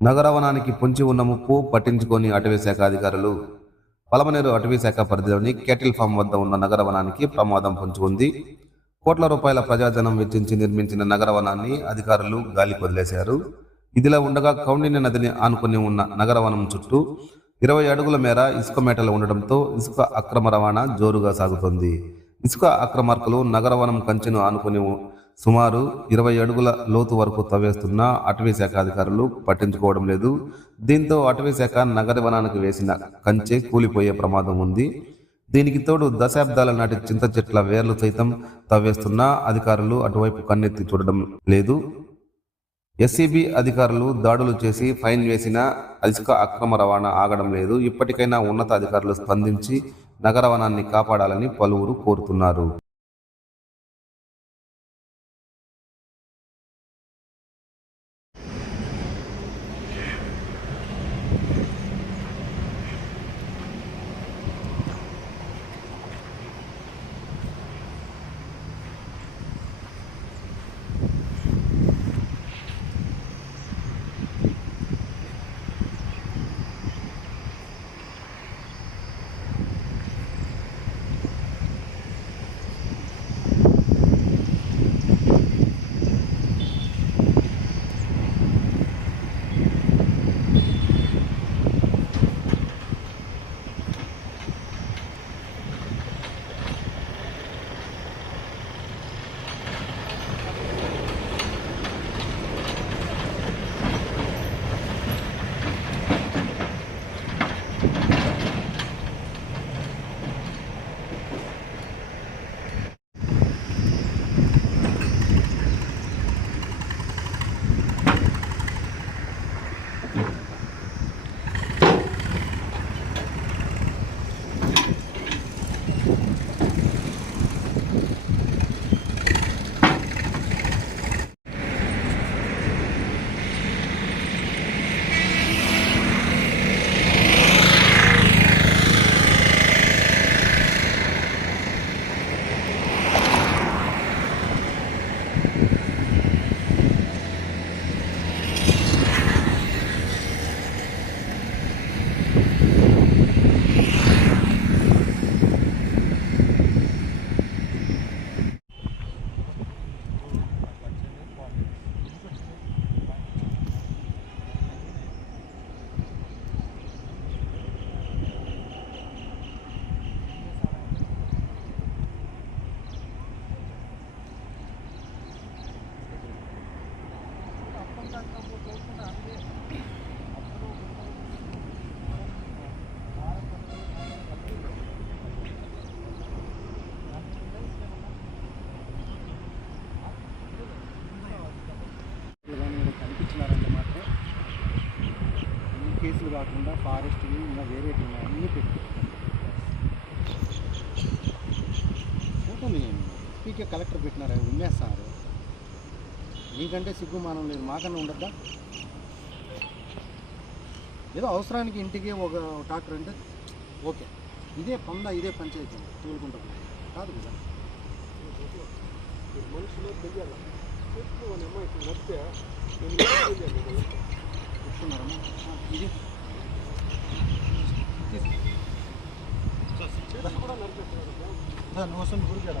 నగరవనానికి పొంచి ఉన్న ముప్పు పట్టించుకొని అటవీ శాఖ అధికారులు పలమనేరు అటవీ శాఖ పరిధిలోని కేటిల్ ఫామ్ వద్ద ఉన్న నగరవనానికి ప్రమాదం పొంచి ఉంది. కోట్ల రూపాయల ప్రజాజనం వెచ్చించి నిర్మించిన నగరవనాన్ని అధికారులు గాలి వదిలేశారు ఇదిలా ఉండగా కౌండిన్య నదిని ఆనుకుని ఉన్న నగరవనం చుట్టూ ఇరవై అడుగుల మేర ఇసుక మేటలు ఉండడంతో ఇసుక అక్రమ రవాణా జోరుగా సాగుతోంది. ఇసుక అక్రమార్కులు నగరవనం కంచెను ఆనుకుని సుమారు ఇరవై అడుగుల లోతు వరకు తవ్వేస్తున్న అటవీ శాఖ అధికారులు పట్టించుకోవడం లేదు. దీంతో అటవీ శాఖ నగర వనానికి వేసిన కంచె కూలిపోయే ప్రమాదం ఉంది. దీనికి తోడు దశాబ్దాల నాటి చింత చెట్ల వేర్లు సైతం తవ్వేస్తున్నా అధికారులు అటువైపు కన్నెత్తి చూడడం లేదు. ఎస్సీబీ అధికారులు దాడులు చేసి ఫైన్ వేసినా ఇసుక అక్రమ రవాణా ఆగడం లేదు. ఇప్పటికైనా ఉన్నత అధికారులు స్పందించి నగరవనాన్ని కాపాడాలని పలువురు కోరుతున్నారు. కేసులు కాకుండా ఫారెస్ట్ ఇంకా వేరే అన్నీ పెట్టి ఫోటోలు పీకే కలెక్టర్ పెట్టినారు అవి ఉమ్మేస్తున్నారు మీకంటే సిగ్గుమానం లేదు మాకన్నా ఉండద్దా ఏదో అవసరానికి ఇంటికి ఒక ట్రాక్టర్ అంటే ఓకే. ఇదే పంద ఇదే పంచాయతీ. తోలుకుంటాం. కాదు కదా? మనుషులు తెలియాలి? చెప్తున్నారమ్మా ఆ, ఇది. నువ్వు వస్తుంది గురికాడ